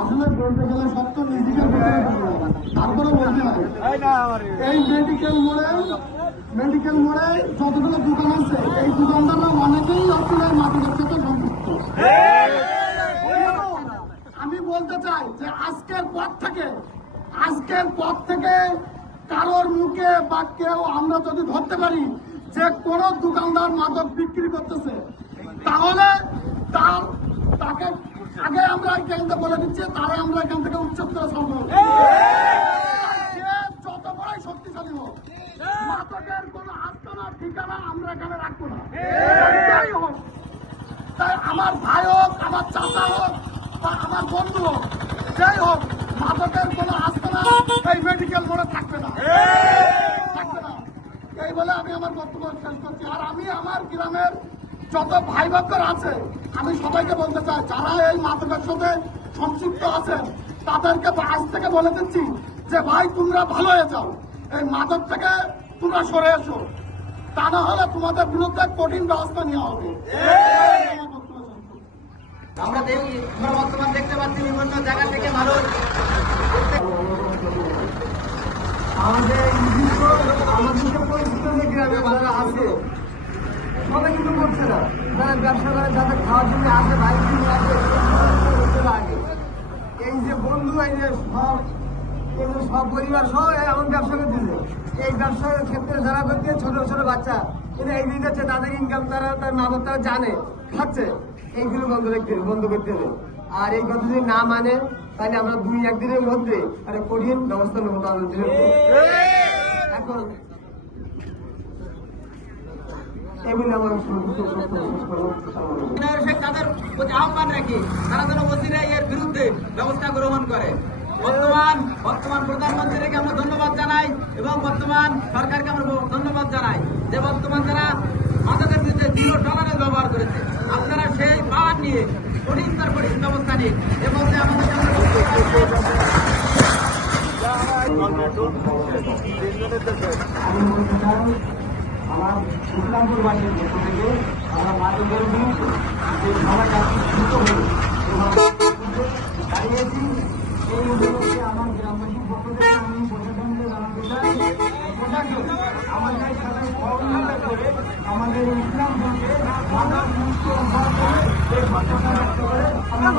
আসলে বলতে গেলে সত্য নিজেকে তারপরে বলতে হয়। এই মেডিকেল মোড়ে যতগুলো দোকান আছে এই দোকানদাররা অনেকেই আসলে মাদকের সাথে সম্পৃক্ত। আমি বলতে চাই যে আজকের পর থেকে কারোর মুখে বা কেউ আমরা যদি ধরতে পারি যে কোন দোকানদার মাদক বিক্রি করতেছে, তাহলে তাকে আগে আমরা এখান থেকে বলে দিচ্ছি, তারা আমরা এখান থেকে উচ্ছেদ করে ছাড়বো। যত বড়ই শক্তিশালী হোক, মাদকের কোন আস্তানা ঠিকানা আমরা এখানে রাখবো না। তাই আমার ভাই হোক, আমার চাচা হোক বা আমার বন্ধু হোক, যাই হোক, মাদকের কোন আস্তানা এই মেডিকেল মোড়ে থাকবে না। এই বলে আমি আমার বক্তব্য শেষ করছি। আর আমি আমার গ্রামের যত ভাই ভক্তর আছে আমি সবাইকে বলতে চাই, যারা এই মাদকের সাথে সংযুক্ত আছেন তাদেরকে আজ থেকে বলে দিচ্ছি যে ভাই তোমরা ভালো হয়ে যাও, এই মাদক থেকে তোমরা সরে এসো, তা না হলে তোমাদের বিরুদ্ধে কঠিন ব্যবস্থা নেওয়া হবে। আমরা বর্তমান দেখতে পাচ্ছি বিভিন্ন জায়গা থেকে মানুষ আমাদের পরিচিত যে গ্রামে যারা আছে সবাই কিন্তু করছে না, যারা ব্যবসা করে, যাদের খাওয়ার জন্য আসে, বাইক কিনে আসে, আগে এই যে বন্ধু, এই যে সব পরিবার সহ এমন ব্যবসা করতেছে। এই ব্যবসার ক্ষেত্রে যারা করছে ছোট ছোট বাচ্চা, কিন্তু এই দিকে হচ্ছে তাদের ইনকাম, তার মা বাপ তারা জানে খাচ্ছে, এইগুলো বন্ধ করতে হবে। আর এই কথা যদি না মানে তাহলে আমরা 2-1 দিনের মধ্যে একটা কঠিন ব্যবস্থা নেব। এখন তাদের প্রতি আহ্বান রাখি তারা যেন অচিরেই এর বিরুদ্ধে ব্যবস্থা গ্রহণ করে। বর্তমান প্রধানমন্ত্রীকে আমরা ধন্যবাদ জানাই এবং বর্তমান সরকারকে আমরা ধন্যবাদ জানাই যে বর্তমান যারা মাদকের বিরুদ্ধে দৃঢ় টলারেন্স ব্যবহার করেছে, আপনারা সেই পাওয়ার নিয়ে কঠিন ব্যবস্থা নিন এবং আমাদের আমার ইসলামপুরবাসীর পক্ষ থেকে আমরা মাদকের বিরুদ্ধে যে সবাই দাঁড়িয়েছি, এই উপলক্ষে আমার গ্রামবাসীর পক্ষ থেকে আমি প্রশাসনকে জানাতে চাই, প্রশাসন আমাদের সাথে সহযোগিতা করে আমাদের ইসলামপুরকে মাদক মুক্ত করে এই সচেতন করে আমরা